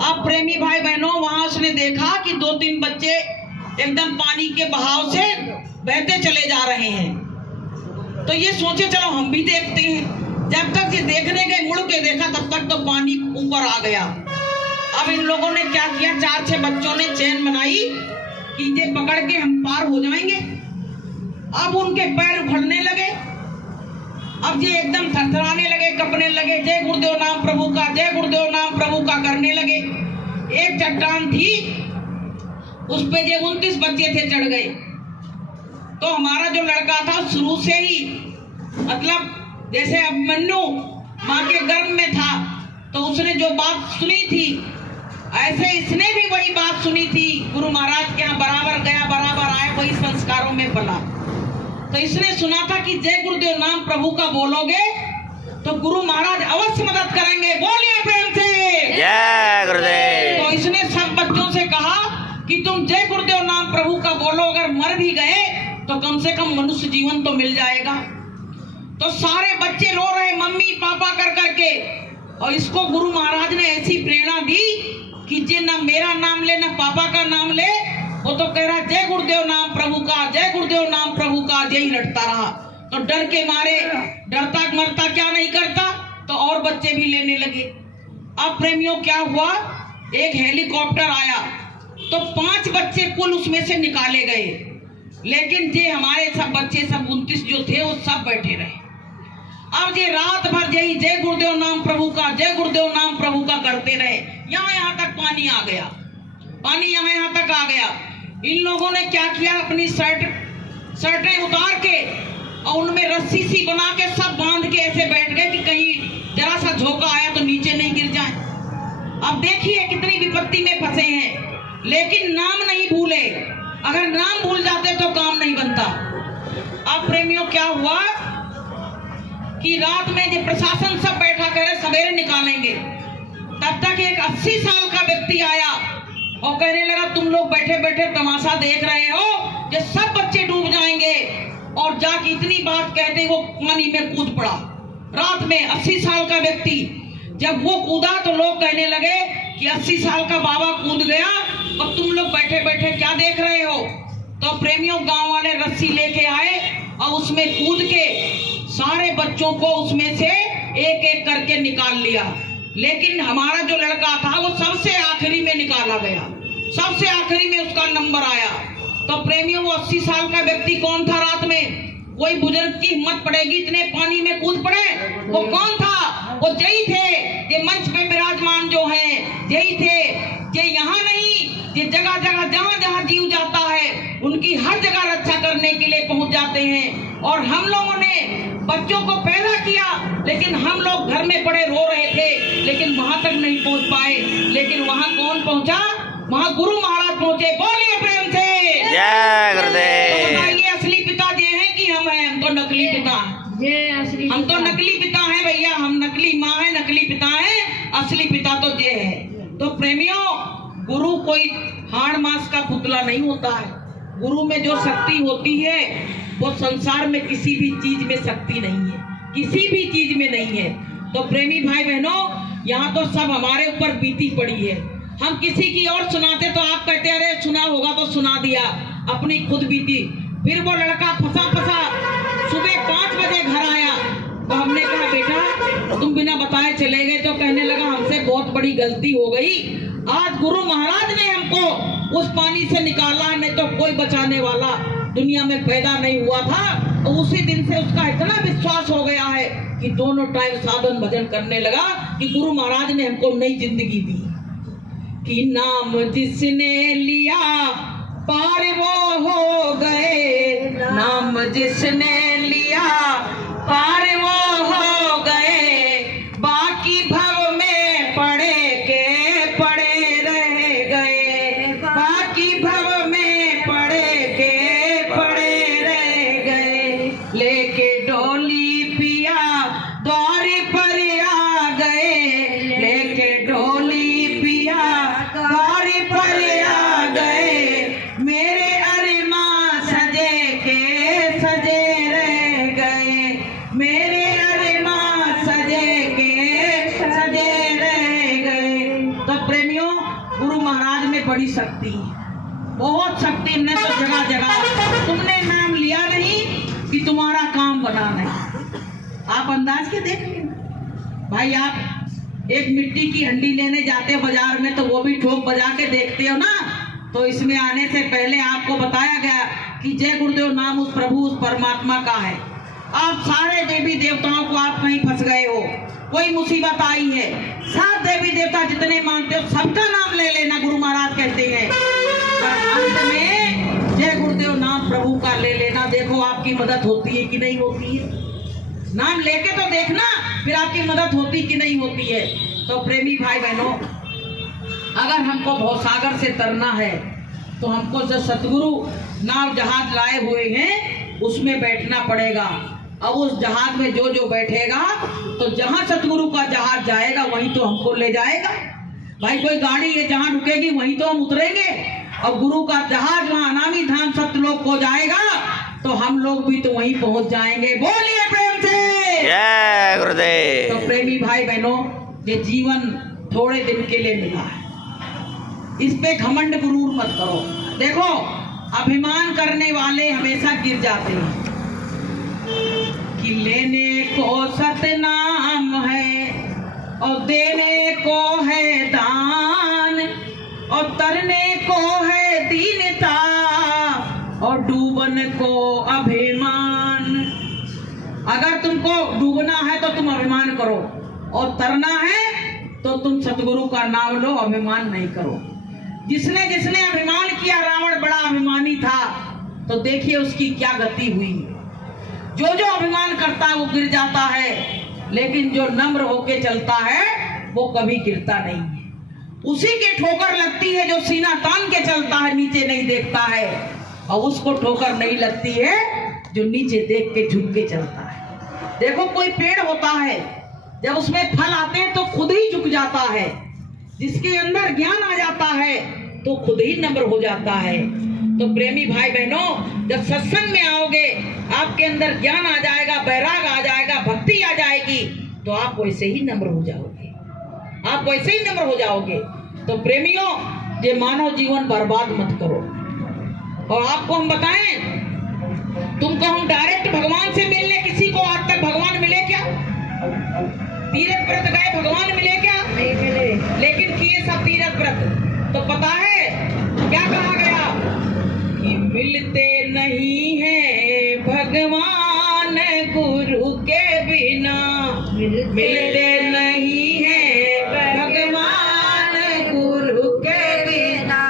अब प्रेमी भाई बहनों, वहां उसने देखा कि 2-3 बच्चे एकदम पानी के बहाव से बहते चले जा रहे हैं। तो ये सोचे चलो हम भी देखते हैं। जब तक ये देखने गए, मुड़ के देखा तब तक तो पानी ऊपर आ गया। अब इन लोगों ने क्या किया, 4-6 बच्चों ने चैन बनाई कि ये पकड़ के हम पार हो जाएंगे। अब उनके पैर उखड़ने लगे, अब ये एकदम थरथराने लगे, कपने लगे, जय गुरुदेव नाम प्रभु का, जय गुरुदेव नाम प्रभु का करने लगे। एक चट्टान थी, उस पे ये 29 बच्चे थे, चढ़ गए। तो हमारा जो लड़का था शुरू से ही, मतलब जैसे अभिमन्यु माँ के गर्भ में था, तो उसने जो बात सुनी थी, ऐसे इसने भी वही बात सुनी थी। गुरु महाराज के यहाँ बराबर गया, बराबर आया, वही संस्कारों में पला। तो इसने सुना था कि जय गुरुदेव नाम प्रभु का बोलोगे तो गुरु महाराज अवश्य मदद करेंगे। बोलिए प्रेम से जय गुरुदेव। तो इसने सब बच्चों से कहा कि तुम जय गुरुदेव नाम प्रभु का बोलो, अगर मर भी गए तो कम से कम मनुष्य जीवन तो मिल जाएगा। तो सारे बच्चे रो रहे मम्मी पापा कर करके, और इसको गुरु महाराज ने ऐसी प्रेरणा दी कि जे ना मेरा नाम ले ना पापा का नाम ले, वो तो कह रहा जय गुरुदेव नाम प्रभु का, जय गुरुदेव नाम प्रभु का, यही रटता रहा। तो डर के मारे, डरता मरता क्या नहीं करता, तो और बच्चे भी लेने लगे। अब प्रेमियों क्या हुआ, एक हेलीकॉप्टर आया तो 5 बच्चे कुल उसमें से निकाले गए, लेकिन जे हमारे सब बच्चे सब 29 जो थे वो सब बैठे रहे। अब ये रात भर यही जय गुरुदेव नाम प्रभु का, जय गुरुदेव नाम प्रभु का करते रहे। यहाँ तक पानी आ गया, पानी यहाँ तक आ गया। इन लोगों ने क्या किया, अपनी शर्टें उतार के और उनमें रस्सी सी बना के सब बांध के ऐसे बैठ गए कि कहीं जरा सा झोंका आया तो नीचे नहीं गिर जाए। अब देखिए कितनी विपत्ति में फंसे हैं, लेकिन नाम नहीं भूले। अगर नाम भूल जाते तो काम नहीं बनता। अब प्रेमियों क्या हुआ कि रात में जब प्रशासन सब बैठा करे सवेरे निकालेंगे, तब तक एक 80 साल का व्यक्ति आया और कहने लगा तुम लोग बैठे बैठे तमाशा देख रहे हो, ये सब बच्चे डूब जाएंगे। और जाके इतनी बात कहते वो पानी में कूद पड़ा। रात में 80 साल का व्यक्ति जब वो कूदा तो लोग कहने लगे कि 80 साल का बाबा कूद गया और तुम लोग बैठे बैठे क्या देख रहे हो। तो प्रेमियों गांव वाले रस्सी लेके आए और उसमें कूद के सारे बच्चों को उसमें से एक एक करके निकाल लिया। लेकिन हमारा जो लड़का था वो सबसे आखिरी में निकाला गया, सबसे आखिरी में उसका नंबर आया। तो प्रेमियों वो 80 साल का व्यक्ति कौन था, रात में कोई बुजुर्ग की हिम्मत पड़ेगी इतने पानी में कूद पड़े, वो कौन था, वो यही थे ये मंच पे विराजमान जो है, यही थे ये यहाँ नहीं, ये जगह जगह जहाँ जहाँ जीव जाता है उनकी हर जगह रक्षा करने के लिए पहुंच जाते हैं। और हम लोगों ने बच्चों को पैदा किया, लेकिन हम लोग घर में पड़े रो रहे थे, लेकिन वहां तक नहीं पहुंच पाए। लेकिन वहां कौन पहुंचा, वहां गुरु महाराज पहुंचे। बोलिए प्रेम से जय गुरुदेव। तो बताइए असली पिता ये है कि हम हैं, हम तो नकली पिता हैं। हम तो नकली पिता हैं भैया, हम नकली माँ है, नकली पिता है, असली पिता तो ये है। तो प्रेमियों, गुरु कोई हाड़ मास का पुतला नहीं होता है। गुरु में जो शक्ति होती है वो संसार में किसी भी चीज में शक्ति नहीं है, किसी भी चीज में नहीं है। तो प्रेमी भाई बहनों, यहाँ तो सब हमारे ऊपर बीती पड़ी है। हम किसी की और सुनाते तो आप कहते अरे सुना होगा तो सुना दिया, अपनी खुद बीती। फिर वो लड़का फंसा सुबह 5 बजे घर आया तो हमने कहा बेटा तुम बिना बताए चले गए। तो कहने लगा हमसे बहुत बड़ी गलती हो गई, आज गुरु महाराज ने हमको उस पानी से निकाला, नहीं तो कोई बचाने वाला दुनिया में पैदा नहीं हुआ था। तो उसी दिन से उसका इतना विश्वास हो गया है कि दोनों टाइम साधन भजन करने लगा कि गुरु महाराज ने हमको नई जिंदगी दी। कि नाम जिसने लिया पार वो हो गए, नाम जिसने लिया पार वो हो गए, बाकी भव में पड़े के पड़े रह गए, बाकी भव में पड़े के पड़े रह गए। लेके डोली पिया द्वार पर आ गए, लेके डोली पिया द्वार पर आ गए, मेरे अरमा सजे के सजे रह गए, मेरे प्रेमियों, गुरु महाराज में बड़ी शक्ति है, बहुत शक्ति। इनने तो जगह जगह, तुमने नाम लिया नहीं कि तुम्हारा काम बना नहीं। आप अंदाज के देख भाई, आप एक मिट्टी की हंडी लेने जाते हो बाजार में तो वो भी ठोक बजा के देखते हो ना। तो इसमें आने से पहले आपको बताया गया कि जय गुरुदेव नाम उस प्रभु उस परमात्मा का है। आप सारे देवी देवताओं को आप कहीं फंस गए हो, कोई मुसीबत आई है, सात देवी देवता जितने मानते हो सबका नाम ले लेना, गुरु महाराज कहते हैं। और अंत में जय गुरुदेव नाम प्रभु का ले लेना, देखो आपकी मदद होती है कि नहीं होती है। नाम लेके तो देखना, फिर आपकी मदद होती कि नहीं होती है। तो प्रेमी भाई बहनों, अगर हमको भवसागर से तरना है तो हमको जो सतगुरु नाव जहाज लाए हुए हैं उसमें बैठना पड़ेगा। अब उस जहाज में जो जो बैठेगा तो जहां सतगुरु का जहाज जाएगा वहीं तो हमको ले जाएगा। भाई कोई गाड़ी है जहां रुकेगी वहीं तो हम उतरेंगे। और गुरु का जहाज वहां अनामी धाम सत्यलोक को जाएगा तो हम लोग भी तो वहीं पहुंच जाएंगे। बोलिए प्रेम से जय गुरुदेव। तो प्रेमी भाई बहनों, ये जीवन थोड़े दिन के लिए मिला है, इस पे घमंड गुरूर मत करो। देखो, अभिमान करने वाले हमेशा गिर जाते हैं कि लेने को सतनाम है और देने को है दान और तरने को है दीनता और डूबन को अभिमान। अगर तुमको डूबना है तो तुम अभिमान करो और तरना है तो तुम सतगुरु का नाम लो, अभिमान नहीं करो। जिसने जिसने अभिमान किया, रावण बड़ा अभिमानी था, तो देखिए उसकी क्या गति हुई। जो जो अभिमान करता है वो गिर जाता है, लेकिन जो नम्र होके चलता है वो कभी गिरता नहीं है। उसी के ठोकर लगती है जो सीना तान के चलता है, नीचे नहीं देखता है, और उसको ठोकर नहीं लगती है जो नीचे देख के झुक के चलता है। देखो, कोई पेड़ होता है, जब उसमें फल आते हैं तो खुद ही झुक जाता है। जिसके अंदर ज्ञान आ जाता है तो खुद ही नम्र हो जाता है। तो प्रेमी भाई बहनों, जब सत्संग में आओगे, आपके अंदर ज्ञान आ जाएगा, वैराग आ जाएगा, भक्ति आ जाएगी, तो आप वैसे ही नम्र हो जाओगे, आप वैसे ही नम्र हो जाओगे। तो प्रेमियों, ये मानव जीवन बर्बाद मत करो। और आपको हम बताएं, तुमको हम डायरेक्ट भगवान से मिलने, किसी को आज तक भगवान मिले क्या? तीर्थ व्रत गए, भगवान मिले क्या? नहीं मिले, लेकिन किए सब तीर्थ व्रत। तो पता है क्या कहा गया कि मिलते नहीं है भगवान गुरु के बिना, मिलते नहीं है भगवान गुरु के बिना।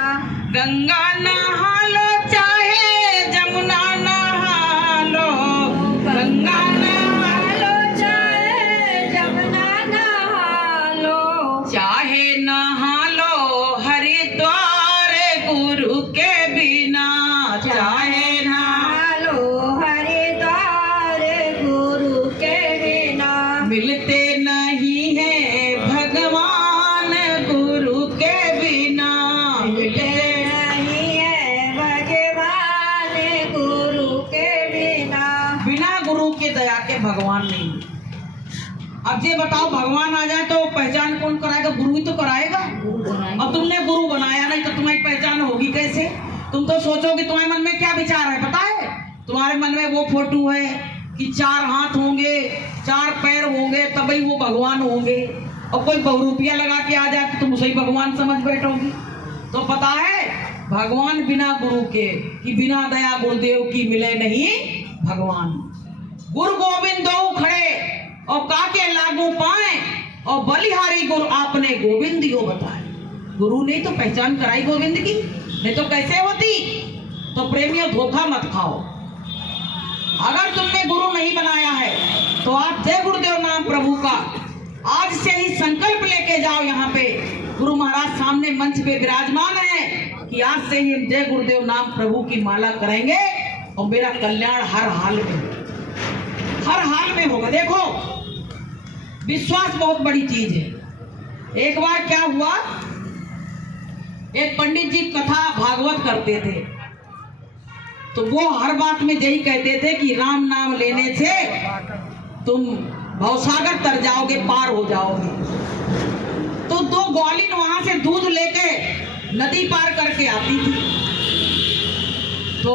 गंगा नहा लो चाहे जमुना नहा लो, गंगा नहा लो चाहे जमुना नहा लो, चाहे नहा लो हरिद्वार गुरु के बिना, चाहे नहा लो हरिद्वार गुरु के बिना। मिलते नहीं है भगवान गुरु के बिना, मिलते नहीं है भगवान गुरु के बिना। बिना गुरु के दया के भगवान नहीं। अब ये बताओ, भगवान आ जाए तो पहचान कौन कराएगा? गुरु ही तो कराएगा। अब तुमने गुरु बनाया नहीं तो तुम्हारी पहचान होगी कैसे? तुम तो सोचोगे, तुम्हारे मन में क्या विचार है पता है? तुम्हारे मन में वो फोटो है कि 4 हाथ होंगे, 4 पैर होंगे, तभी वो भगवान होंगे। और कोई बहुरूपिया लगा के आ जाए तो तुम उसे ही भगवान समझ बैठोगी। तो पता है, भगवान बिना गुरु के, कि बिना दया गुरुदेव की मिले नहीं भगवान। गुरु गोविंद दो खड़े और काके लागू पाए और बलिहारी गुरु आपने गोविंद हो बताए। गुरु ने तो पहचान कराई गोविंद की, नहीं तो कैसे होती? तो प्रेमियों, धोखा मत खाओ। अगर तुमने गुरु नहीं बनाया है तो आप जय गुरुदेव नाम प्रभु का आज से ही संकल्प लेके जाओ। यहाँ पे गुरु महाराज सामने मंच पे विराजमान है कि आज से ही हम जय गुरुदेव नाम प्रभु की माला करेंगे और मेरा कल्याण हर हाल में होगा। देखो, विश्वास बहुत बड़ी चीज है। एक बार क्या हुआ, एक पंडित जी कथा भागवत करते थे, तो वो हर बात में यही कहते थे कि राम नाम लेने से तुम भवसागर तर जाओगे, पार हो जाओगे। तो दो ग्वालिन वहां से दूध लेके नदी पार करके आती थी। तो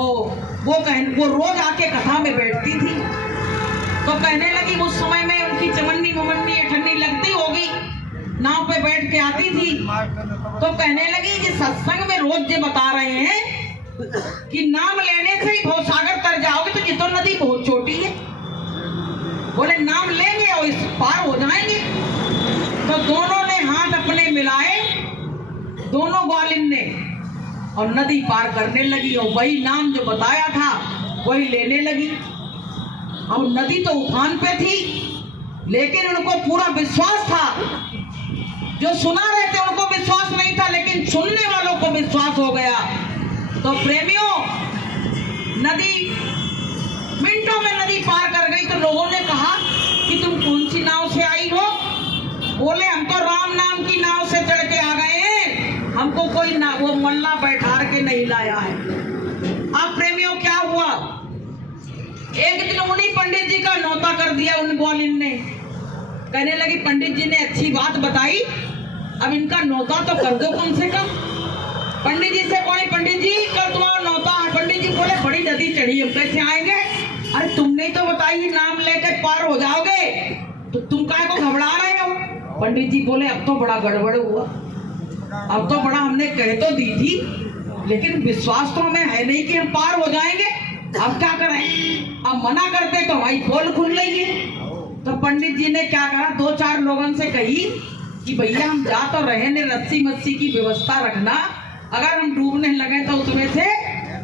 वो रोज आके कथा में बैठती थी। तो कहने लगी उस समय में उनकी चमन्नी ममन्नी ठंडी लगती होगी, नाव पे बैठ के आती थी। तो कहने लगी कि सत्संग में रोज ये बता रहे हैं कि नाम लेने से ही भवसागर तर जाओगे, तो ये तो नदी बहुत छोटी है, बोले नाम लेंगे और इस पार हो जाएंगे। तो दोनों ने हाथ अपने मिलाए, दोनों ग्वालिन ने, और नदी पार करने लगी और वही नाम जो बताया था वही लेने लगी। अब नदी तो उफान पे थी, लेकिन उनको पूरा विश्वास था। जो सुना रहे थे उनको विश्वास नहीं था, लेकिन सुनने वालों को विश्वास हो गया। तो प्रेमियों, नदी मिनटों में नदी पार कर गई। तो लोगों ने कहा कि तुम कौन सी नाव से आई हो? बोले हम तो राम नाम की नाव से चढ़ के आ गए हैं, हमको कोई ना वो मल्ला बैठार के नहीं लाया है। अब प्रेमियों क्या हुआ, एक दिन उन्हीं पंडित जी का न्योता कर दिया उन ग्वालिन ने। कहने लगी पंडित जी ने अच्छी बात बताई, अब इनका न्योता तो कर दो कम से कम। पंडित जी से बोले पंडित जी कल तुम्हारा न्योता है। पंडित जी बोले बड़ी नदी चढ़ी है, कैसे आएंगे? अरे तुमने तो बताई नाम लेकर पार हो जाओगे, तो तुम काहे को घबरा रहे हो? पंडित जी बोले अब तो बड़ा गड़बड़ हुआ, अब तो बड़ा हमने कह तो दी थी, लेकिन विश्वास तो हमें है नहीं कि हम पार हो जाएंगे, अब क्या करें? अब मना करते तो हमारी पोल खुल रही है। तो पंडित जी ने क्या करा, दो चार लोगों से कही कि भैया हम जा तो रहे ने, रस्सी मस्सी की व्यवस्था रखना, अगर हम डूबने लगे तो उसमें से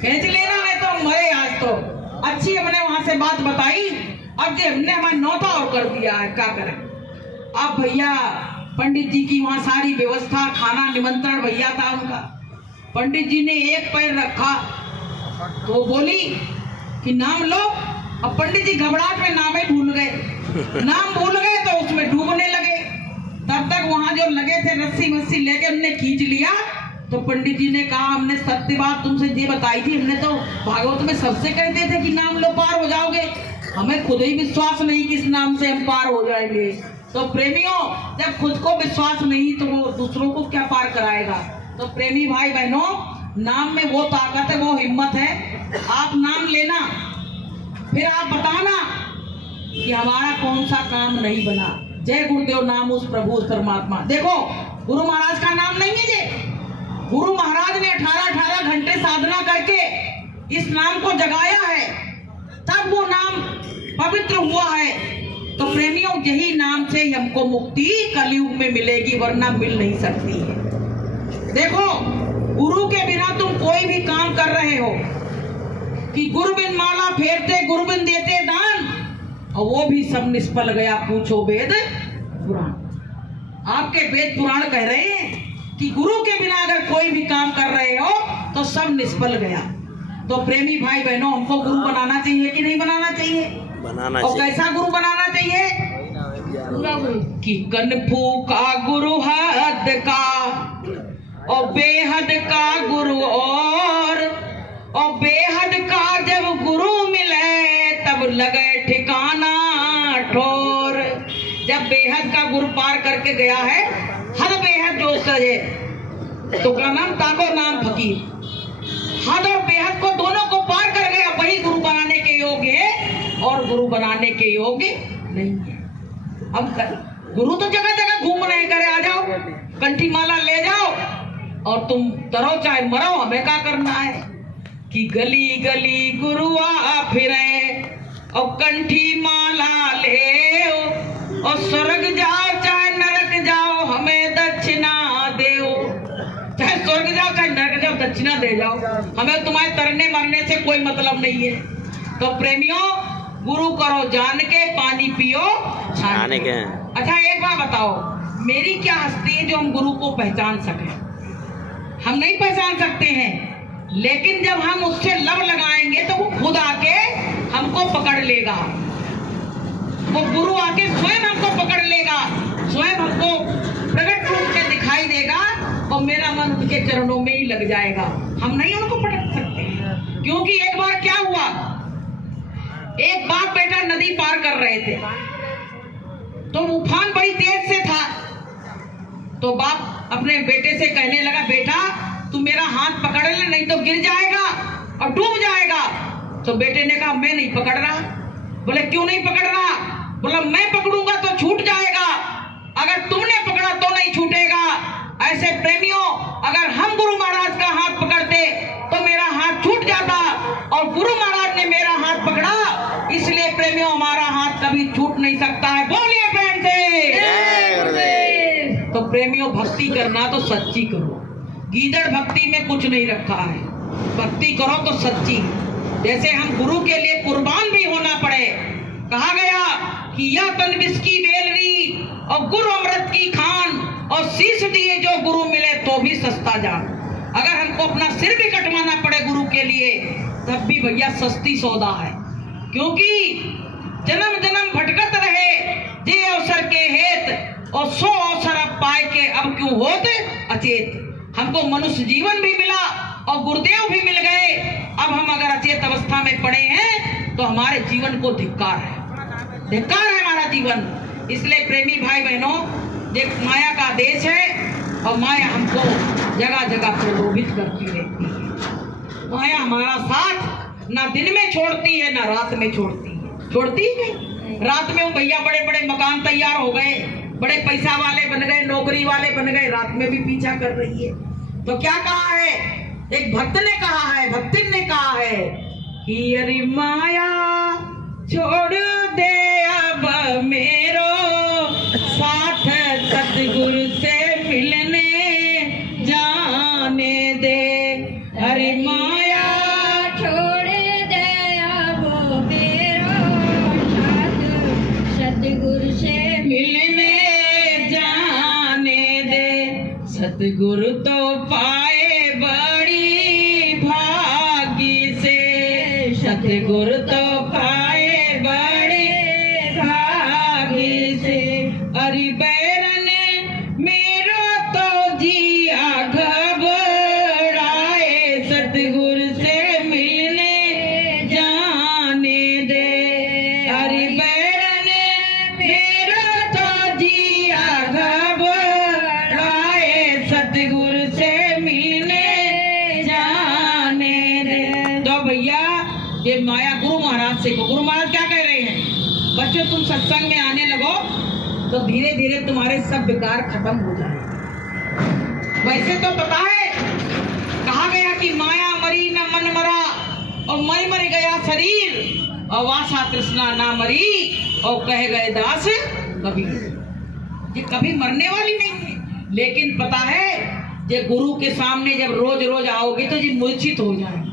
खींच लेना, है तो मरे आज तो। अच्छी हमने वहां से बात बताई, अब जो हमने हमारा न्योता और कर दिया है, क्या करें? अब भैया पंडित जी की वहां सारी व्यवस्था, खाना निमंत्रण भैया था उनका। पंडित जी ने एक पैर रखा तो बोली कि नाम लो। अब पंडित जी घबराहट में नाम ही भूल गए, नाम भूल गए तो उसमें डूबने लगे। तब तक वहां जो लगे थे रस्सी मस्सी लेके उनने खींच लिया। तो पंडित जी ने कहा हमने सत्य बात तुमसे ये बताई थी, हमने तो भागवत में सबसे कहते थे कि नाम लो पार हो जाओगे, हमें खुद ही विश्वास नहीं कि इस नाम से हम पार हो जाएंगे। तो प्रेमियों, जब खुद को विश्वास नहीं तो वो दूसरों को क्या पार कराएगा? तो प्रेमी भाई बहनों, नाम में वो ताकत है, वो हिम्मत है। आप नाम लेना, फिर आप बताना कि हमारा कौन सा काम नहीं बना। जय गुरुदेव नाम उस प्रभु उस परमात्मा। देखो गुरु महाराज का नाम नहीं है ये, गुरु महाराज ने 18 घंटे साधना करके इस नाम को जगाया है, तब वो नाम पवित्र हुआ है। तो प्रेमियों, यही नाम से हमको मुक्ति कलयुग में मिलेगी, वरना मिल नहीं सकती है। देखो गुरु के बिना तुम कोई भी काम कर रहे हो कि गुरु बिन माला फेरते गुरु बिन देते दान, और वो भी सब निष्फल गया, पूछो वेद पुराण। आपके वेद पुराण कह रहे हैं कि गुरु के बिना अगर कोई भी काम कर रहे हो तो सब निष्फल गया। तो प्रेमी भाई बहनों, हमको गुरु बनाना चाहिए कि नहीं बनाना चाहिए? बनाना और चाहिए। कैसा गुरु बनाना चाहिए? कि कनफू का गुरु हद का और बेहद का गुरु, और बेहद का जब गुरु मिले तब लगे ठिकाना ठोर। जब बेहद का गुरु पार करके गया है, हद बेहद जो सजे तो का नाम ताको नाम फकीर, हद और बेहद को दोनों को पार कर गया, वही गुरु बनाने के योग्य है और गुरु बनाने के योग्य नहीं है। अब गुरु तो जगह जगह घूम रहे, करे आ जाओ कंठी माला ले जाओ और तुम तरो चाहे मरो, हमें क्या करना है? कि गली गली गुरु आ फिरे और कंठी माला ले, और स्वर्ग जाओ चाहे नरक जाओ, हमें दक्षिणा देओ। चाहे स्वर्ग जाओ चाहे नरक जाओ, दक्षिणा दे जाओ, हमें तुम्हारे तरने मरने से कोई मतलब नहीं है। तो प्रेमियों, गुरु करो जान के, पानी पियो छान के। अच्छा एक बात बताओ, मेरी क्या हस्ती है जो हम गुरु को पहचान सके? हम नहीं पहचान सकते हैं, लेकिन जब हम उससे लब लगाएंगे तो वो खुद आके हमको पकड़ लेगा। वो गुरु आके स्वयं हमको पकड़ लेगा, स्वयं हमको प्रकट रूप में दिखाई देगा और मेरा मन उनके चरणों में ही लग जाएगा। हम नहीं उनको पकड़ सकते, क्योंकि एक बार क्या हुआ, एक बाप बेटा नदी पार कर रहे थे, तो उफान बड़ी तेज से था। तो बाप अपने बेटे से कहने लगा, बेटा तू मेरा हाथ पकड़ ले, नहीं तो गिर जाएगा और डूब जाएगा। तो बेटे ने कहा, मैं नहीं पकड़ रहा। बोले, क्यों नहीं पकड़ रहा? बोला, मैं पकड़ूंगा तो छूट जाएगा, अगर तुमने पकड़ा तो नहीं छूटेगा। ऐसे प्रेमियों, अगर हम गुरु महाराज का हाथ पकड़ते तो मेरा हाथ छूट जाता, और गुरु महाराज ने मेरा हाथ पकड़ा, इसलिए प्रेमियों हमारा हाथ कभी छूट नहीं सकता है। बोलिए प्रेम से। जय गुरुदेव। तो प्रेमियों, भक्ति करना तो सच्ची करो, गीदड़ भक्ति में कुछ नहीं रखा है। भक्ति करो तो सच्ची, जैसे हम गुरु के लिए कुर्बान भी होना पड़े। कहा गया कि यह तन विष की बेलरी और गुरु अमृत की खान, और शीश दिए जो गुरु मिले तो भी सस्ता जान। अगर हमको अपना सिर भी कटवाना पड़े गुरु के लिए, तब भी भैया सस्ती सौदा है, क्योंकि जन्म जन्म भटकत रहे जे अवसर के हेत, और सो अवसर अब पाए के अब क्यों होते अचेत। हमको मनुष्य जीवन भी मिला और गुरुदेव भी मिल गए, अब हम अगर अचेत अवस्था में पड़े हैं तो हमारे जीवन को धिक्कार है, धिक्कार है हमारा जीवन। इसलिए प्रेमी भाई बहनों, ये माया का देश है और माया हमको जगह जगह प्रलोभित करती रहती है। माया हमारा साथ ना दिन में छोड़ती है ना रात में छोड़ती है, छोड़ती ही नहीं। रात में वो भैया बड़े बड़े मकान तैयार हो गए, बड़े पैसा वाले बन गए, नौकरी वाले बन गए, रात में भी पीछा कर रही है। तो क्या कहा है, एक भक्त ने कहा है, भक्तिन ने कहा है कि अरे माया छोड़ दे अब मेरो साथ, सतगुरु से मिलने जाने दे। अरे माया छोड़ दे अब मेरो साथ, सतगुरु से मिलने जाने दे। सतगुरु तो पाए बड़ी भागी से, सतगुरु तो पाए बड़ी भागी से। अरे बैरन मेरो तो जिया घबराए, सतगुरु से मिलने जाने दे। अरे बैरन मेरो तो जिया घबराए, सतगुरु से मिलने जाने दे। तो भैया ये माया गुरु महाराज से को, गुरु महाराज क्या कह रहे हैं, बच्चों तुम सत्संग में आने लगो तो धीरे धीरे तुम्हारे सब विकार खत्म हो जाए। वैसे तो पता है, कहा गया कि माया मरी न मन मरा, और मैं मर गया शरीर, और वासा तृष्णा ना मरी, और कह गए दास कबीर। ये कभी मरने वाली नहीं है, लेकिन पता है ये गुरु के सामने जब रोज रोज आओगे तो ये मूर्छित हो जाएंगे।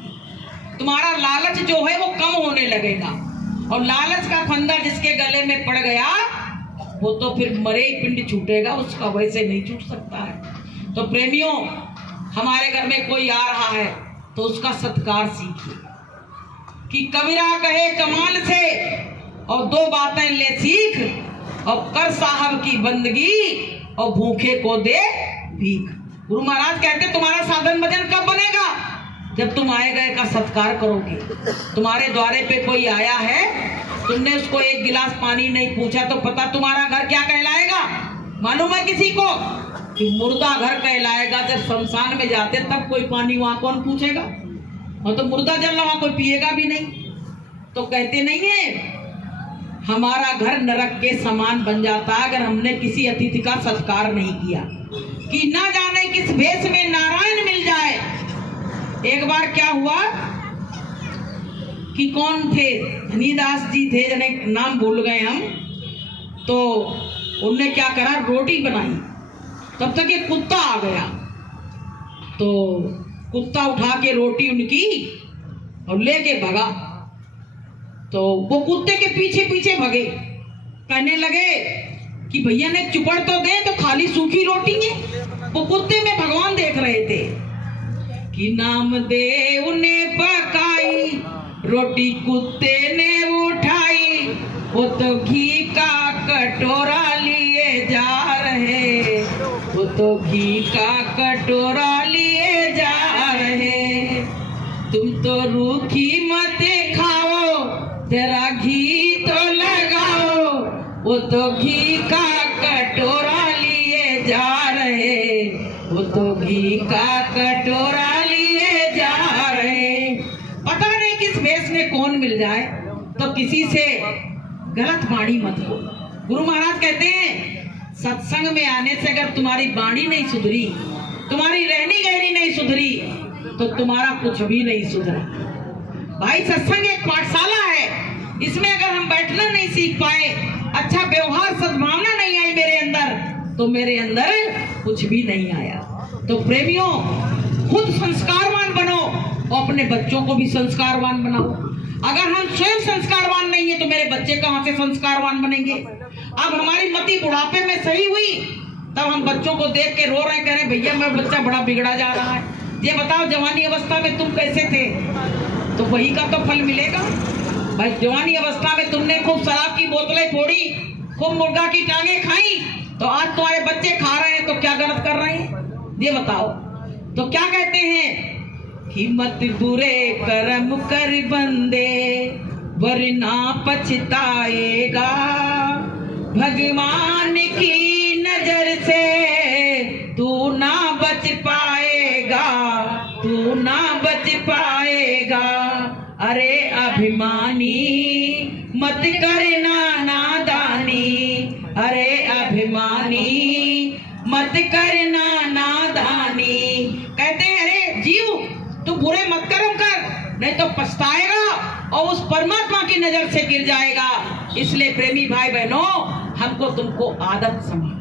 तुम्हारा लालच जो है वो कम होने लगेगा, और लालच का फंदा जिसके गले में पड़ गया वो तो फिर मरे ही पिंड छूटेगा, उसका वैसे नहीं छूट सकता है। तो प्रेमियों, हमारे घर में कोई आ रहा है तो उसका सत्कार सीखिए कि कबीरा कहे कमाल से, और दो बातें ले सीख, और कर साहब की बंदगी, और भूखे को दे भीख। गुरु महाराज कहते तुम्हारा साधन भजन कब बनेगा, जब तुम आए गए का सत्कार करोगे। तुम्हारे द्वारे पे कोई आया है, तुमने उसको एक गिलास पानी नहीं पूछा तो पता तुम्हारा घर क्या कहलाएगा, मालूम है किसी को? कि मुर्दा घर कहलाएगा। जब शमशान में जाते तब कोई पानी वहां कौन पूछेगा, और तो मुर्दा जल रहा कोई पिएगा भी नहीं। तो कहते नहीं है हमारा घर नरक के समान बन जाता अगर हमने किसी अतिथि का सत्कार नहीं किया, कि ना जाने किस भेष में नारायण मिल जाए। एक बार क्या हुआ कि कौन थे, धनीदास जी थे, जने नाम भूल गए हम, तो उनने क्या करा, रोटी बनाई। तब तक एक कुत्ता आ गया, तो कुत्ता उठा के रोटी उनकी और लेके भगा। तो वो कुत्ते के पीछे पीछे भगे, कहने लगे कि भैया ने चुपड़ तो दे, तो खाली सूखी रोटी है। वो कुत्ते में भगवान देख रहे थे कि नामदेव ने पकाई रोटी, कुत्ते ने उठाई, वो तो घी का कटोरा लिए जा रहे, वो तो घी का कटोरा लिए जा रहे। तुम तो रूखी मत खाओ, जरा घी तो लगाओ, वो तो घी का कटोरा लिए जा रहे। दही का कटोरा लिए जा रहे। पता नहीं किस वेश में कौन मिल जाए, तो किसी से गलत वाणी मत हो। गुरु महाराज कहते हैं सत्संग में आने से अगर तुम्हारी वाणी नहीं सुधरी, तुम्हारी रहनी गहनी नहीं सुधरी, तो तुम्हारा कुछ भी नहीं सुधरा। भाई सत्संग एक पाठशाला है, इसमें अगर हम बैठना नहीं सीख पाए, अच्छा व्यवहार सद्भावना नहीं आई मेरे अंदर, तो मेरे अंदर कुछ भी नहीं आया। तो प्रेमियों, खुद संस्कारवान बनो और अपने बच्चों को भी संस्कारवान बनाओ। अगर हम स्वयं संस्कारवान नहीं है तो मेरे बच्चे कहां से संस्कारवान बनेंगे। अब हमारी मति बुढ़ापे में सही हुई, तब हम बच्चों को देख के रो रहे, कह रहे भैया मेरा बच्चा बड़ा बिगड़ा जा रहा है। ये बताओ जवानी अवस्था में तुम कैसे थे, तो वही का तो फल मिलेगा। भाई जवानी अवस्था में तुमने खूब शराब की बोतलें फोड़ी, खूब मुर्गा की टांगे खाई, तो आज तुम्हारे बच्चे खा रहे हैं, तो क्या गलत कर रहे हैं ये बताओ। तो क्या कहते हैं कि मत बुरे कर्म कर बंदे वरना पछताएगा, भगवान की नजर से तू ना बच पाएगा, तू ना बच पाएगा। अरे अभिमानी मत करना नादानी, अरे अभिमानी मत करना नादानी। कहते हैं अरे जीव तू बुरे मत कर्म कर, नहीं तो पछताएगा और उस परमात्मा की नजर से गिर जाएगा। इसलिए प्रेमी भाई बहनों, हमको तुमको आदत समझ,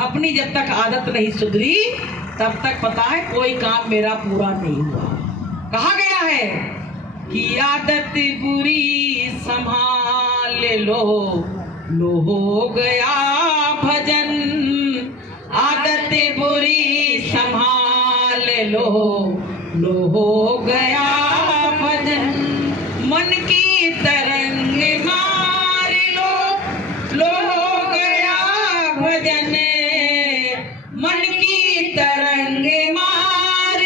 अपनी जब तक आदत नहीं सुधरी तब तक पता है कोई काम मेरा पूरा नहीं हुआ। कहा गया है कि आदत बुरी संभाल लो हो गया भजन, आदत बुरी संभाल लो हो गया भजन। मन की तरंग मार लो हो गया भजन, मन की तरंग मार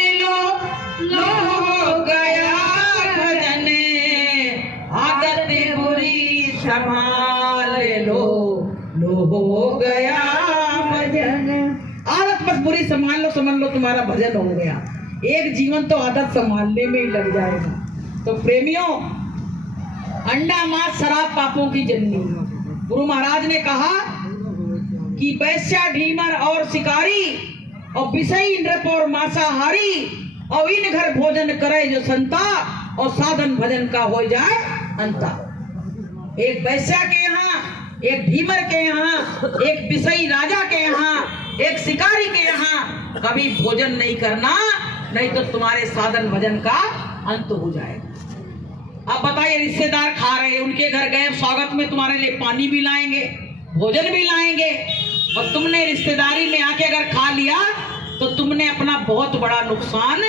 लो हो गया भजन। आदत बुरी संभाल लो हो गया भजन। आदत बस बुरी संभाल लो, समझ लो तुम्हारा भजन हो गया। एक जीवन तो आदत संभालने में ही लग जाएगा। तो प्रेमियों, अंडा मांस शराब पापों की जननी। गुरु महाराज ने कहा कि वैश्या ढीमर और शिकारी और विषयी नृप और मांसाहारी और इन घर भोजन करे जो संता, और साधन भजन का हो जाए अंता। एक वैश्या के यहाँ, एक ढीमर के यहाँ, एक विषयी राजा के यहाँ, एक शिकारी के यहाँ कभी भोजन नहीं करना, नहीं तो तुम्हारे साधन भजन का अंत हो जाएगा। अब बताइए, रिश्तेदार खा रहे, उनके घर गए, स्वागत में तुम्हारे लिए पानी भी लाएंगे, भोजन भी लाएंगे, और तुमने रिश्तेदारी में आके अगर खा लिया तो तुमने अपना बहुत बड़ा नुकसान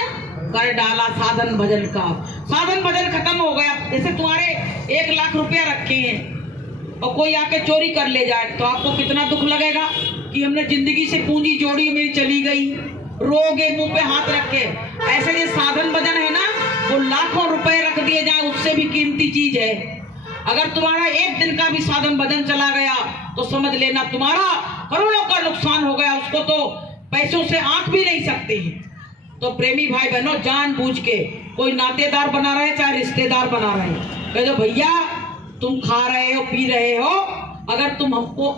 कर डाला साधन भजन का। साधन भजन खत्म हो गया। जैसे तुम्हारे 1 लाख रुपया रखे हैं और कोई आके चोरी कर ले जाए, तो आपको कितना दुख लगेगा कि हमने जिंदगी से पूंजी जोड़ी, मेरी चली गई, रोगे मुंह पे हाथ रख के। ऐसे ये साधन भजन है ना, वो लाखों रुपए रख दिए जाए उससे भी कीमती चीज है। अगर तुम्हारा एक दिन का भी साधन भजन चला गया तो समझ लेना तुम्हारा करोड़ों का नुकसान हो गया। उसको तो पैसों से आंक भी नहीं सकते हैं। तो प्रेमी भाई बहनों, जानबूझ के कोई नातेदार बना रहे चाहे रिश्तेदार बना रहे, कह दो भैया तुम खा रहे हो पी रहे हो, अगर तुम हमको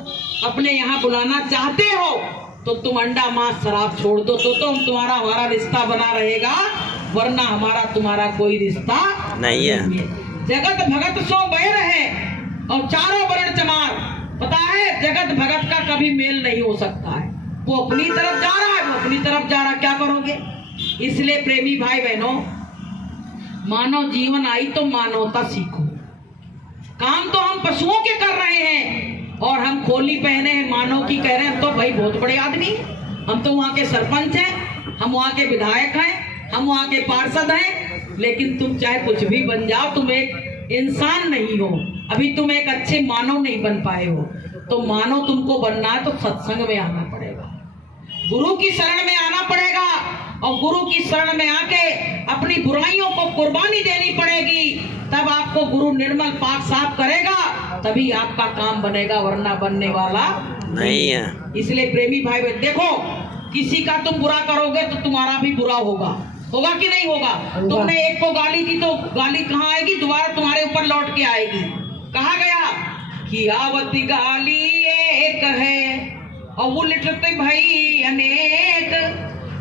अपने यहाँ बुलाना चाहते हो तो तुम अंडा मांस शराब छोड़ दो, तो हम तुम्हारा हमारा रिश्ता बना रहेगा, वरना हमारा तुम्हारा कोई रिश्ता नहीं है। जगत भगत सो बैर है और चारों वर्ण चमार। पता है जगत भगत का कभी मेल नहीं हो सकता है। वो अपनी तरफ जा रहा है, वो अपनी तरफ जा रहा, क्या करोगे। इसलिए प्रेमी भाई बहनों, मानव जीवन आई तो मानवता सीखो। काम तो हम पशुओं के कर रहे हैं और हम खोली पहने हैं मानव की, कह रहे हैं हम तो भाई बहुत बड़े आदमी, हम तो वहाँ के सरपंच हैं, हम वहाँ के विधायक हैं, हम वहाँ के पार्षद हैं। लेकिन तुम चाहे कुछ भी बन जाओ, तुम एक इंसान नहीं हो, अभी तुम एक अच्छे मानव नहीं बन पाए हो। तो मानव तुमको बनना है तो सत्संग में आना पड़ेगा, गुरु की शरण में आना पड़ेगा, और गुरु की शरण में आके अपनी बुराइयों को कुर्बानी देनी पड़ेगी। तब आपको गुरु निर्मल पाक साफ करेगा, तभी आपका काम बनेगा, वरना बनने वाला नहीं है। इसलिए प्रेमी भाई बहन देखो किसी का तुम बुरा करोगे तो तुम्हारा भी बुरा होगा, होगा कि नहीं होगा? तुमने एक को गाली दी तो गाली कहाँ आएगी? दोबारा तुम्हारे ऊपर लौट के आएगी। कहा गया कि आवत गाली एक है और उलटते भाई अनेक,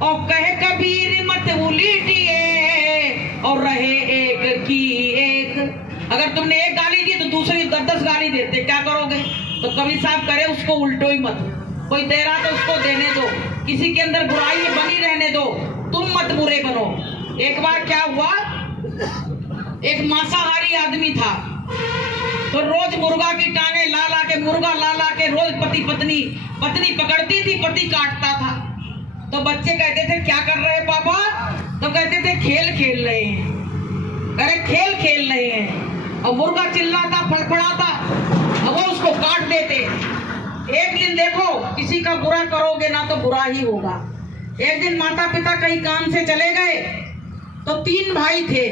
और कहे कबीर मत उलटिए और रहे एक की एक। अगर तुमने एक गाली दी तो दूसरी 10 गाली देते, क्या करोगे? तो कबीर साहब करे उसको उल्टो ही मत, कोई दे रहा तो उसको देने दो, किसी के अंदर बुराई बनी रहने दो, तुम मत बुरे बनो। एक बार क्या हुआ, एक मांसाहारी आदमी था तो रोज मुर्गा की टांगे ला ला के, मुर्गा ला ला के रोज पत्नी पकड़ती थी, पति काटता था। तो बच्चे कहते थे क्या कर रहे हैं पापा? तो कहते थे खेल खेल रहे हैं। अरे खेल खेल रहे हैं, और मुर्गा चिल्लाता फड़फड़ाता और वो उसको काट देते। एक दिन देखो, किसी का बुरा करोगे ना तो बुरा ही होगा। एक दिन माता पिता कहीं काम से चले गए तो 3 भाई थे,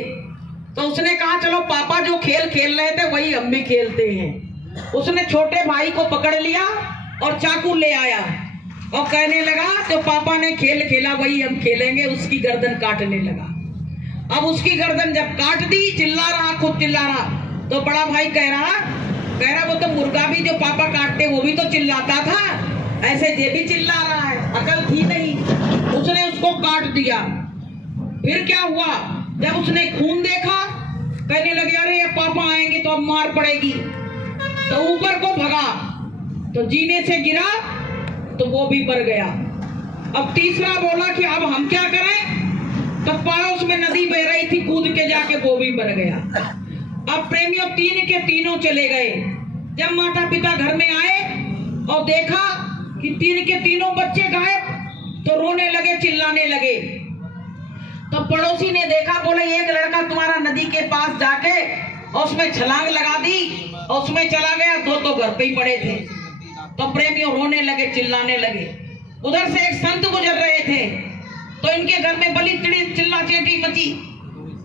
तो उसने कहा चलो पापा जो खेल खेल रहे थे वही हम भी खेलते हैं। उसने छोटे भाई को पकड़ लिया और चाकू ले आया और कहने लगा जो पापा ने खेल खेला वही हम खेलेंगे, उसकी गर्दन काटने लगा। अब उसकी गर्दन जब काट दी, चिल्ला रहा, खुद चिल्ला रहा, तो बड़ा भाई कह रहा वो तो मुर्गा भी जो पापा काटते वो भी तो चिल्लाता था, ऐसे ये भी चिल्ला रहा है, अकल थी नहीं। उसने उसको काट दिया। फिर क्या हुआ, जब उसने खून देखा कहने लगे अरे ये पापा आएंगे तो अब मार पड़ेगी, तो ऊपर को भगा, तो जीने से गिरा तो वो भी मर गया। अब तीसरा बोला कि अब हम क्या करें, तो पड़ोस में नदी बह रही थी, कूद के जाके वो भी मर गया। अब प्रेमियों 3 के तीनों चले गए। जब माता पिता घर में आए और देखा कि 3 के तीनों बच्चे गायब, तो रोने लगे, चिल्लाने लगे। तो पड़ोसी ने देखा, बोले एक लड़का तुम्हारा नदी के पास जाके और उसमें छलांग लगा दी और उसमें चला गया, 2 तो घर पे ही पड़े थे। तो प्रेमियों रोने लगे, चिल्लाने लगे। उधर से एक संत गुजर रहे थे, तो इनके घर में बड़ी चिल्ला चेटी मची।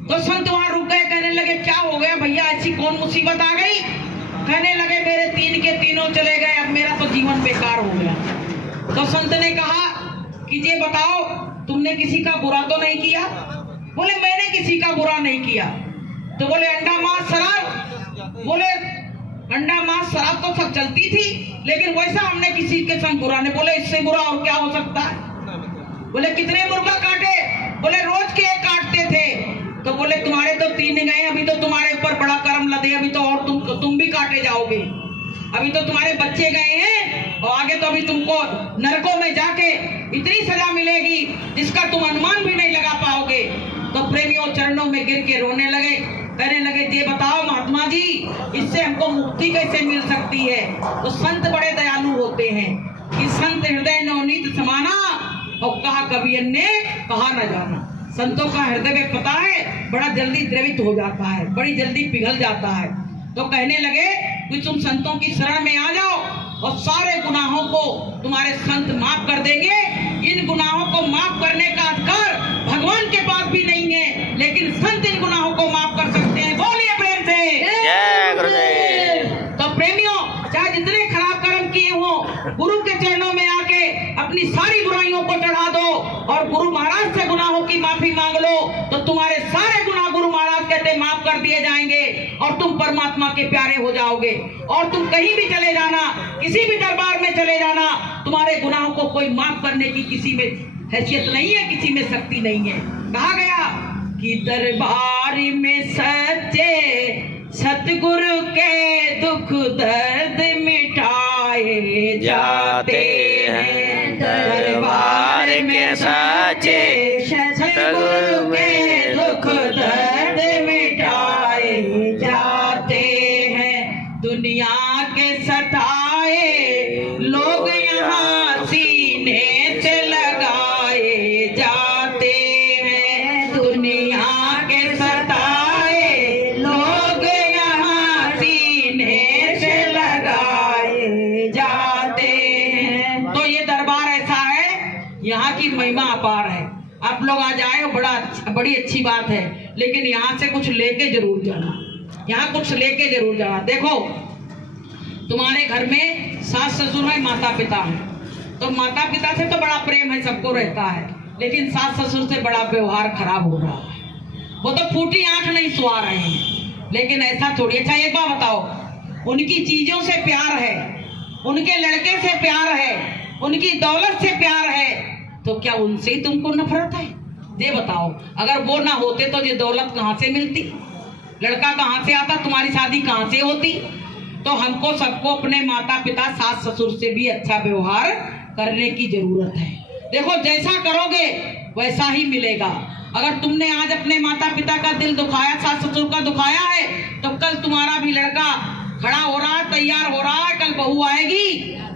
तो संत वहां रुक गए, कहने लगे क्या हो गया भैया, ऐसी कौन मुसीबत आ गई? कहने लगे मेरे 3 के तीनों चले गए, अब मेरा तो जीवन बेकार हो गया। तो संत ने कहा कि ये बताओ तुमने किसी का बुरा तो नहीं किया? बोले मैंने किसी का बुरा नहीं किया। तो बोले अंडा मांस शराब? बोले अंडा मांस शराब तो सब चलती थी, लेकिन वैसा हमने किसी के संग बुरा नहीं। बोले इससे बुरा और क्या हो सकता है? बोले कितने मुर्गा काटे? बोले रोज के 1 काटते थे। तो बोले तुम्हारे तो 3 गए, अभी तो तुम्हारे ऊपर बड़ा कर्म लदे, अभी तो और तुम भी काटे जाओगे। अभी तो तुम्हारे बच्चे गए हैं और आगे तो अभी तुमको नरकों में जाके इतनी सजा मिलेगी जिसका तुम अनुमान भी नहीं लगा पाओगे। तो प्रेमियों चरणों में गिर के रोने लगे, कहने लगे ये बताओ महात्मा जी, इससे हमको मुक्ति कैसे मिल सकती है? तो संत बड़े दयालु होते हैं कि संत हृदय नवनीत समाना, और कहा कबीर ने कहा न जाना। संतों का हृदय पता है बड़ा जल्दी द्रवित हो जाता है, बड़ी जल्दी पिघल जाता है। तो कहने लगे कि तुम संतों की शरण में आ जाओ और सारे गुनाहों को तुम्हारे संत माफ कर देंगे। इन गुनाहों को माफ करने का अधिकार भगवान के पास भी नहीं है, लेकिन संत इन गुनाहों को माफ कर सकते हैं। बोलिए प्रेम से जय गुरुदेव। तो प्रेमियों, चाहे जितने खराब कर्म किए हो, गुरु के चरणों में आके अपनी सारी बुराइयों को चढ़ा दो और गुरु महाराज से गुनाहों की माफी मांग लो, तो तुम्हारे सारे गुनाह गुरु महाराज कहते माफ कर दिए जाएंगे और तुम परमात्मा के प्यारे हो जाओगे। और तुम कहीं भी चले जाना, किसी भी दरबार में चले जाना, तुम्हारे गुनाहों को कोई माफ करने की किसी में हैसियत नहीं है, किसी में शक्ति नहीं है। कहा गया कि दरबार में सच्चे सतगुरु के दुख दर्द मिटाए जाते हैं। दरबार में सच्चे सतगुरु के दुख दर्द मिटाए जाते हैं। दुनिया के सताए लोग यहाँ सीने से लगाए जाते हैं। दुनिया के सताए लोग यहाँ सीने से लगाए जाते हैं। तो ये दरबार ऐसा है, यहाँ की महिमा अपार है। आप लोग आ जाए बड़ी अच्छी बात है, लेकिन यहाँ से कुछ लेके जरूर जाना, यहाँ कुछ लेके जरूर जाना। देखो तुम्हारे घर में सास ससुर है, माता पिता है, तो माता पिता से तो बड़ा प्रेम है, सबको रहता है, लेकिन सास ससुर से बड़ा व्यवहार खराब हो रहा है। वो तो फूटी आंख नहीं सुहा रहे हैं, लेकिन ऐसा थोड़ी। अच्छा एक बात बताओ, उनकी चीजों से प्यार है, उनके लड़के से प्यार है, उनकी दौलत से प्यार है, तो क्या उनसे ही तुमको नफरत है? ये बताओ, अगर वो ना होते तो ये दौलत कहाँ से मिलती, लड़का कहाँ से आता, तुम्हारी शादी कहाँ से होती? तो हमको सबको अपने माता पिता सास ससुर से भी अच्छा व्यवहार करने की जरूरत है। देखो जैसा करोगे वैसा ही मिलेगा। अगर तुमने आज अपने माता पिता का दिल दुखाया, सास ससुर का दुखाया है, तो कल तुम्हारा भी लड़का खड़ा हो रहा है, तैयार हो रहा है, कल बहू आएगी,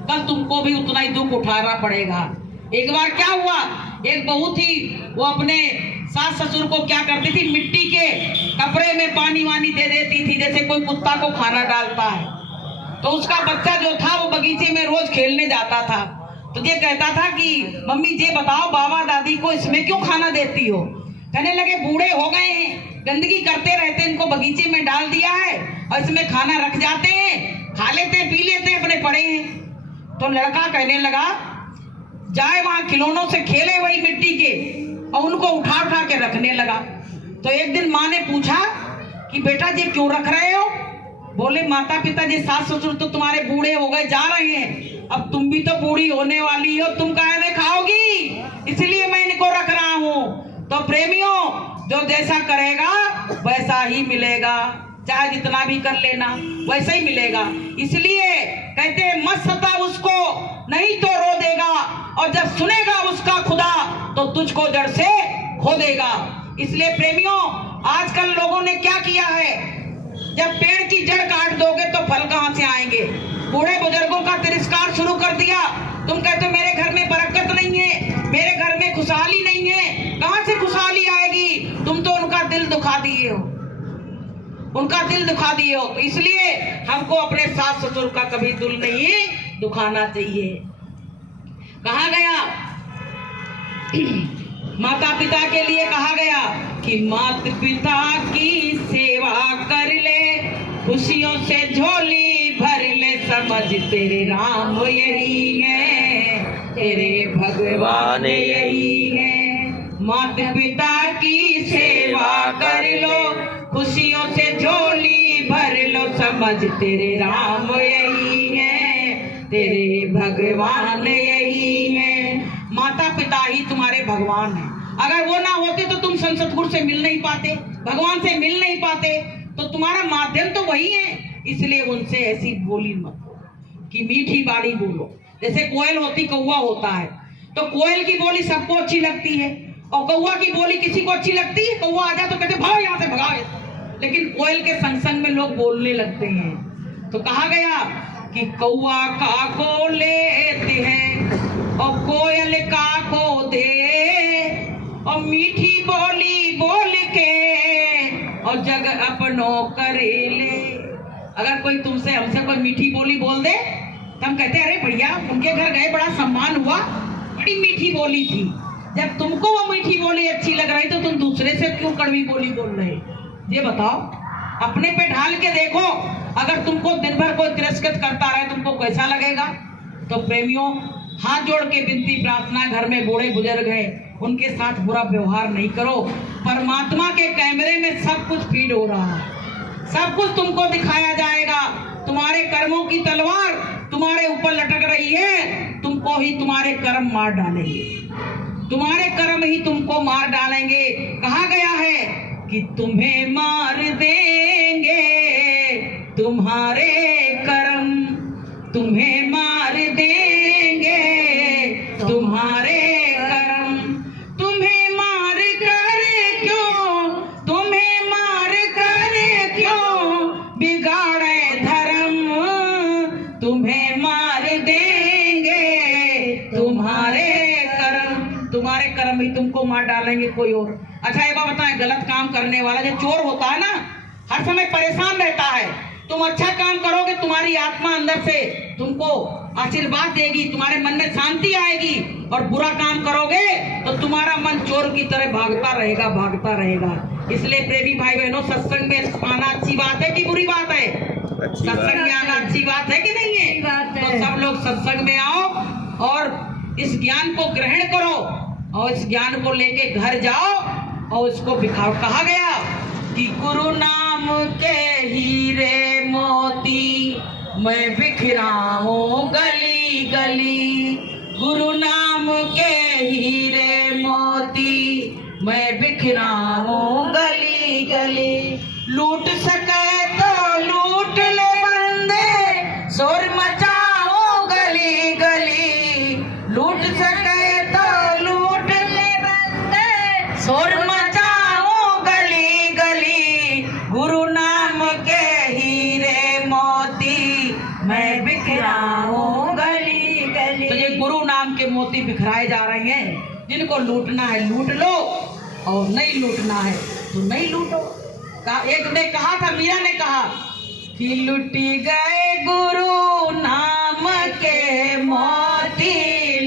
कल तुमको भी उतना ही दुख उठाना पड़ेगा। एक बार क्या हुआ, एक बहू थी, वो अपने सास ससुर को क्या करती थी, मिट्टी के कपड़े में पानी वानी दे देती थी, जैसे कोई कुत्ता को खाना डालता है। तो उसका बच्चा जो था वो बगीचे में रोज खेलने जाता था, तो ये कहता था कि मम्मी ये बताओ बाबा दादी को इसमें क्यों खाना देती हो? कहने लगे बूढ़े हो गए हैं, गंदगी करते रहते, इनको बगीचे में डाल दिया है और इसमें खाना रख जाते हैं, खा लेते पी लेते अपने पड़े हैं। तो लड़का कहने लगा जाए वहां खिलौनों से खेले वही मिट्टी के, और उनको उठा उठा के रखने लगा। तो एक दिन माँ ने पूछा कि बेटा ये क्यों रख रहे हो? बोले माता पिता जी सास ससुर तो तुम्हारे बूढ़े हो गए, जा रहे हैं, अब तुम भी तो बूढ़ी होने वाली हो, तुम काहे में खाओगी, इसलिए मैं इनको रख रहा हूँ। तो प्रेमियों, जो जैसा करेगा वैसा ही मिलेगा, चाहे जितना भी कर लेना वैसा ही मिलेगा। इसलिए कहते हैं मत सता उसको, नहीं तो रो देगा, और जब सुनेगा उसका खुदा तो तुझको जड़ से खो देगा। इसलिए प्रेमियों, आजकल लोगों ने क्या किया है, जब पेड़ की जड़ काट दोगे तो फल कहां से आएंगे? बूढ़े बुजुर्गों का तिरस्कार शुरू कर दिया। तुम कहते हो मेरे घर में बरकत नहीं है, मेरे घर में खुशहाली नहीं है, कहां से खुशहाली आएगी? तुम तो उनका दिल दुखा दिए हो, उनका दिल दुखा दिए हो। तो इसलिए हमको अपने सास ससुर का कभी दिल नहीं दुखाना चाहिए। कहा गया माता पिता के लिए कहा गया कि माता पिता की सेवा कर ले, खुशियों से झोली भर ले, समझ तेरे राम यही है, तेरे भगवान यही है। माता पिता की सेवा कर लो, खुशियों से झोली भर लो, समझ तेरे राम यही है, तेरे भगवान यही है। माता पिता ही तुम्हारे भगवान हैं। अगर वो ना होते तो तुम संसदगुरु से मिल नहीं पाते, भगवान से मिल नहीं पाते, तो तुम्हारा माध्यम तो वही है। इसलिए उनसे ऐसी बोली मत कि मीठी बाड़ी बोलो। जैसे कोयल होती, कौवा होता है, तो कोयल की बोली सबको अच्छी लगती है, और कौवा की बोली किसी को अच्छी लगती है? कौवा आ जाए तो कहते भाग यहाँ से, भगाओ। लेकिन कोयल के संग संग में लोग बोलने लगते हैं। तो कहा गया कि कौवा का को लेते हैं और कोयल का को दे, और मीठी बोली बोल के और जग अपनो करे ले। अगर कोई तुमसे हमसे कोई मीठी बोली बोल दे तो हम कहते अरे भैया उनके घर गए, बड़ा सम्मान हुआ, बड़ी मीठी बोली थी। जब तुमको वो मीठी बोली अच्छी लग रही तो तुम दूसरे से क्यों कड़वी बोली बोल रहे? ये बताओ, अपने पे ढाल के देखो। अगर तुमको दिन भर कोई तिरस्कृत करता रहे तुमको कैसा लगेगा? तो प्रेमियों, हाथ जोड़ के विनती प्रार्थना, घर में बूढ़े बुजुर्ग हैं, उनके साथ बुरा व्यवहार नहीं करो। परमात्मा के कैमरे में सब कुछ फीड हो रहा है, सब कुछ तुमको दिखाया जाएगा। तुम्हारे कर्मों की तलवार तुम्हारे ऊपर लटक रही है, तुमको ही तुम्हारे कर्म मार डालेंगे, तुम्हारे कर्म ही तुमको मार डालेंगे। कहा गया है कि तुम्हें मार देंगे तुम्हारे कर्म, तुम्हें मार देंगे तुम्हारे कर्म। तुम्हें मार कर क्यों, तुम्हें मार कर क्यों बिगाड़े धर्म, तुम्हें मार देंगे तुम्हारे कर्म। तुम्हारे कर्म ही तुमको मार डालेंगे, कोई और। अच्छा ये बात बताएं, गलत काम करने वाला जो चोर होता है ना, हर समय परेशान रहता है। तुम अच्छा काम करोगे, तुम्हारी आत्मा अंदर से तुमको आशीर्वाद देगी, तुम्हारे मन में शांति आएगी, और बुरा काम करोगे तो तुम्हारा मन चोर की तरह भागता रहेगा, भागता रहेगा। इसलिए प्रेमी भाई बहनों, सत्संग में आना अच्छी बात है कि बुरी बात है? सत्संग में आना अच्छी बात है कि नहीं है? तो सब लोग सत्संग में आओ और इस ज्ञान को ग्रहण करो और इस ज्ञान को लेके घर जाओ और इसको बिखाओ। कहा गया कि गुरु नाम के हीरे मोती मैं बिखराऊं गली गली। गुरु नाम के हीरे मोती मैं बिखराऊं गली गली। लूट सके तो लूट ले बंदे, शोर मचाओ गली गली। लूट सके तो लूट ले बंदे, शोर मचाओ गली गली। गुरु नाम के हीरे मोती मैं बिखराऊं गली गली। तो ये गुरु नाम के मोती बिखराए जा रहे हैं। जिनको लूटना है लूट लो और नहीं लूटना है तो नहीं लूटो। एक ने कहा था, मीरा ने कहा कि लुटी गए गुरु नाम के मोती,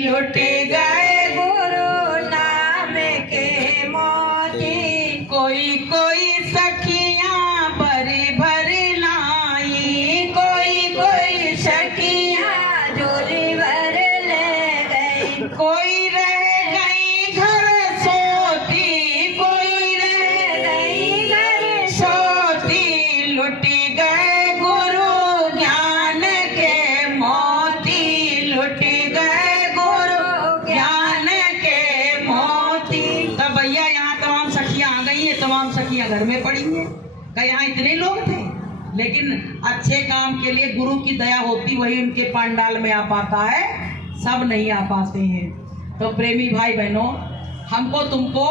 लुटी गए गुरु नाम के मोती। कोई कोई सखियां भरी भरी लाई, कोई कोई सखियां झोली भर ले गई। कोई रह गई घर सोती, कोई रह गई घर सोती। लुटी गए गुरु ज्ञान के मोती, लुटी गए गुरु ज्ञान के मोती। तब भैया यहाँ तमाम सखियां आ गई हैं, तमाम सखियां घर में पड़ी हैं। क्या यहाँ इतने लोग थे? लेकिन अच्छे काम के लिए गुरु की दया होती, वही उनके पांडाल में आ पाता है, सब नहीं आ पाते हैं। तो प्रेमी भाई बहनों, हमको तुमको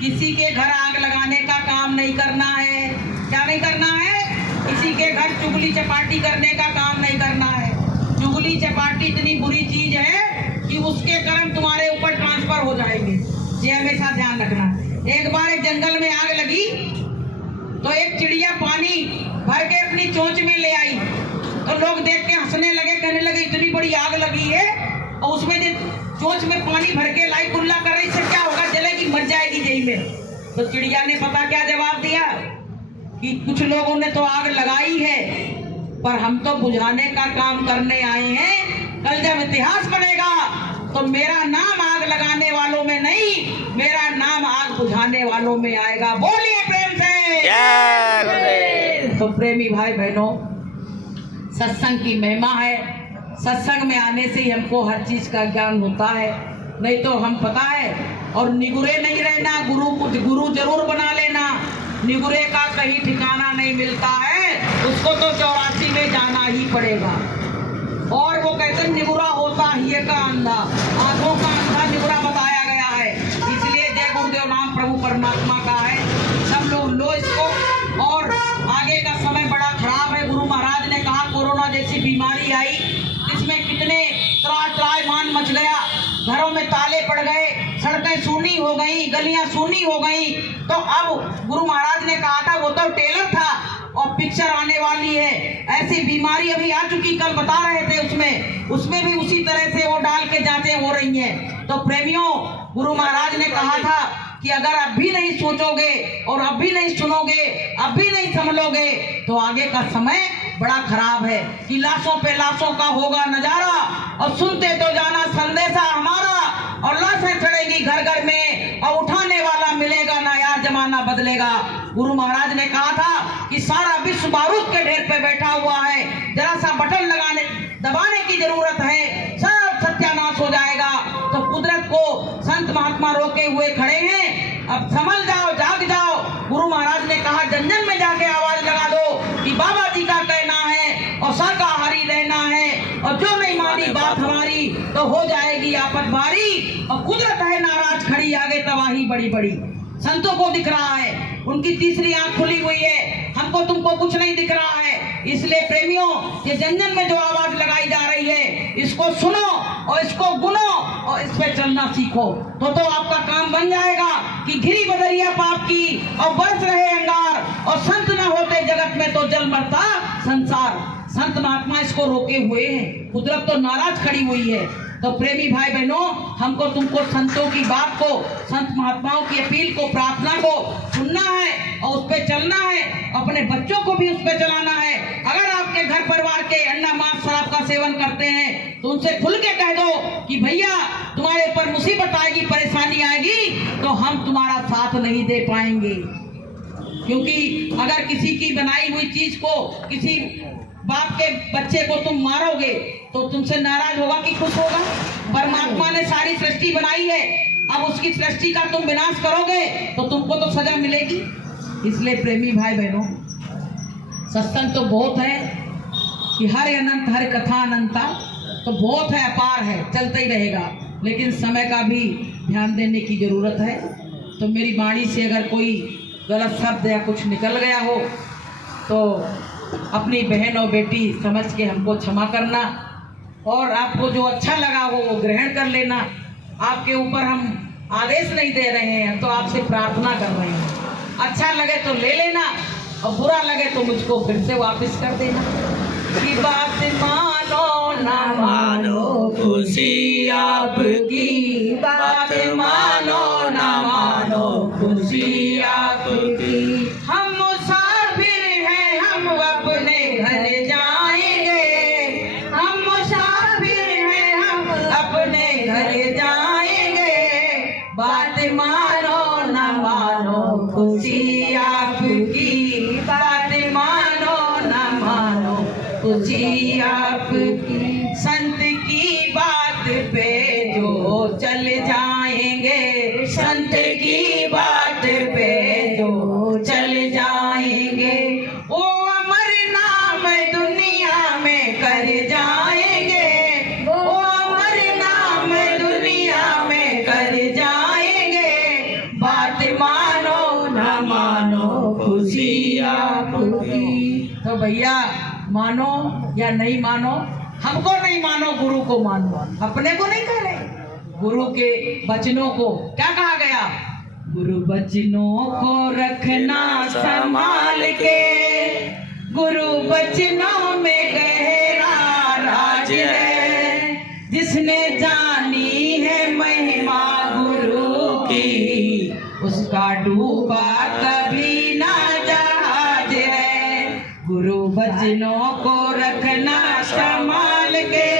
किसी के घर आग लगाने का काम नहीं करना है। क्या नहीं करना है? किसी के घर चुगली चपाटी करने का काम नहीं करना है। चुगली चपाटी इतनी बुरी चीज है कि उसके कर्म तुम्हारे ऊपर ट्रांसफर हो जाएंगे। ये हमेशा ध्यान रखना। एक बार एक जंगल में आग लगी तो एक चिड़िया पानी भर के अपनी चोंच में ले आई। तो लोग देख के हंसने लगे, कहने लगे इतनी बड़ी आग लगी है और उसमें चोंच में पानी भर के लाई कुल्ला कर रही, इससे क्या होगा? जलेगी, मर जाएगी यही में। तो चिड़िया ने पता क्या जवाब दिया कि कुछ लोगों ने तो आग लगाई है पर हम तो बुझाने का काम करने आए हैं। कल जब इतिहास बनेगा तो मेरा नाम आग लगाने वालों में नहीं, मेरा नाम आग बुझाने वालों में आएगा। बोलिए प्रेम से जय गुरुदेव। तो प्रेमी भाई बहनों, सत्संग की महिमा है। सत्संग में आने से ही हमको हर चीज का ज्ञान होता है, नहीं तो हम पता है और निगुरे नहीं रहना। गुरु जरूर बना लेना। निगुरे का कहीं ठिकाना नहीं मिलता है, उसको तो 84 में जाना ही पड़ेगा। और वो कहते निगुरा होता ही का अंधा, आंखों का अंधा निगुरा बताया गया है। इसलिए जय गुरुदेव नाम प्रभु परमात्मा का है। सब लोग लो इसको। और आगे का समय बड़ा खराब है। गुरु महाराज ने कहा कोरोना जैसी बीमारी आई, इसमें कितने त्राण मच गया, घरों में ताले पड़ गए, सड़कें सूनी हो गई, गलियां सूनी हो गई। तो अब गुरु महाराज ने कहा था, वो तो टेलर था और पिक्चर आने वाली है। ऐसी बीमारी अभी आ चुकी, कल बता रहे थे उसमें भी उसी तरह से वो डाल के जांचें हो रही हैं। तो प्रेमियों, गुरु महाराज ने कहा था कि अगर अब भी नहीं सोचोगे और अब भी नहीं सुनोगे, अब भी नहीं संभलोगे तो आगे का समय बड़ा खराब है कि लाशों पे लाशों का होगा नजारा और सुनते तो जाना संदेशा हमारा। और लाशें चढ़ेगी घर घर में और उठाने वाला मिलेगा ना यार, जमाना बदलेगा। गुरु महाराज ने कहा था कि सारा विश्व बारूद के ढेर पे बैठा हुआ है, जरा सा बटन दबाने की जरूरत है, सब सत्यानाश हो जाएगा। तो कुदरत को संत महात्मा रोके हुए खड़े हैं, अब समझ जाओ, जाग जाओ। गुरु महाराज ने कहा जन जन में जाके आवाज लगा दो कि बाबा जी का कहना है और शाकाहारी रहना है, और जो नहीं मानी बात हमारी तो हो जाएगी आफत भारी। और कुदरत है नाराज खड़ी, आगे तबाही बड़ी बड़ी। संतों को दिख रहा है, उनकी तीसरी आंख खुली हुई है, हमको तुमको कुछ नहीं दिख रहा है। इसलिए प्रेमियों, ये जन जन में जो आवाज लगाई जा रही है, इसको सुनो और इसको गुनो और इस पे चलना सीखो, तो आपका काम बन जाएगा कि घिरी बदरिया पाप की और बरस रहे अंगार, और संत न होते जगत में तो जल मरता संसार। संत महात्मा इसको रोके हुए हैं, कुदरत तो नाराज खड़ी हुई है। तो प्रेमी भाई बहनों, हमको तुमको संतों की बात को, संत महात्माओं की अपील को, प्रार्थना को सुनना है और उस पर चलना है, अपने बच्चों को भी उस पर चलाना है। अगर आपके घर परिवार के अन्ना मांस शराब का सेवन करते हैं तो उनसे खुल के कह दो कि भैया ऊपर मुसीबत आएगी, परेशानी आएगी, तो हम तुम्हारा साथ नहीं दे पाएंगे। क्योंकि अगर किसी की बनाई हुई चीज को, किसी बाप के बच्चे को तुम मारोगे तो तुमसे नाराज होगा कि खुश होगा? परमात्मा ने सारी सृष्टि बनाई है, अब उसकी सृष्टि का तुम विनाश करोगे तो तुमको तो सजा मिलेगी। इसलिए प्रेमी भाई बहनों, सत्संग तो बहुत है कि हर अनंत, हर कथा अनंता, तो बहुत है, अपार है, चलता ही रहेगा, लेकिन समय का भी ध्यान देने की जरूरत है। तो मेरी वाणी से अगर कोई गलत शब्द या कुछ निकल गया हो तो अपनी बहन और बेटी समझ के हमको क्षमा करना, और आपको जो अच्छा लगा हो वो ग्रहण कर लेना। आपके ऊपर हम आदेश नहीं दे रहे हैं, तो आपसे प्रार्थना कर रहे हैं। अच्छा लगे तो ले लेना और बुरा लगे तो मुझको फिर से वापस कर देना। की बात मानो ना मानो, खुशी आपकी, बात मानो ना मानो, खुशी आपकी। हम मुसाफिर हैं, हम अपने घर जाएंगे, हम मुसाफिर हैं, हम अपने घर जाएंगे। बात मानो ना मानो, खुशी आपकी, बात मानो ना मानो, खुशी आपकी। संत की बात पे जो चल जाएंगे, संत की बात पे जो चल जाएंगे, वो अमर नाम दुनिया में कर जाएंगे, वो अमर नाम दुनिया में कर जाएंगे। बात मानो ना मानो, खुशी आपकी। तो भैया, मानो या नहीं मानो, हमको नहीं मानो, गुरु को मानो। अपने को नहीं कह रहे, गुरु के वचनों को। क्या कहा गया? गुरु वचनों को रखना संभाल के, गुरु वचनों में गहरा राज है। जिसने जानी है महिमा गुरु की, उसका डूबा कभी ना जहाज है। गुरु वचनों को रखना संभाल के,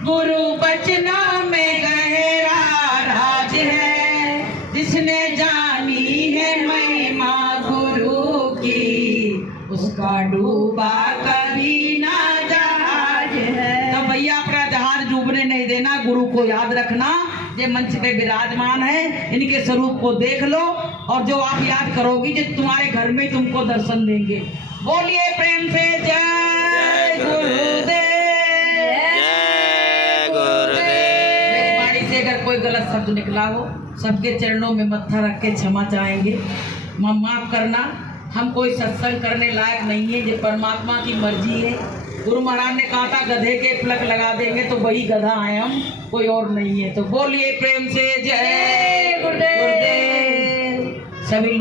गुरु वचनों में गहरा राज है। जिसने जानी है महिमा गुरु की, उसका डूबा कभी ना जहाज है। तो भैया, अपना जहाज डूबने नहीं देना, गुरु को याद रखना। ये मंच पे विराजमान है, इनके स्वरूप को देख लो, और जो आप याद करोगी, जो तुम्हारे घर में तुमको दर्शन देंगे। बोलिए प्रेम से जय गुरुदेव, जय गुरुदेव। मेरी वाणी से अगर कोई गलत शब्द निकला हो, सबके चरणों में मत्था रख के क्षमा चाहेंगे, माफ करना। हम कोई सत्संग करने लायक नहीं है, ये परमात्मा की मर्जी है। गुरु महाराज ने कहा था गधे के पलक लगा देंगे, तो वही गधा है हम, कोई और नहीं है। तो बोलिए प्रेम से जय गुरुदेव। सभी लोग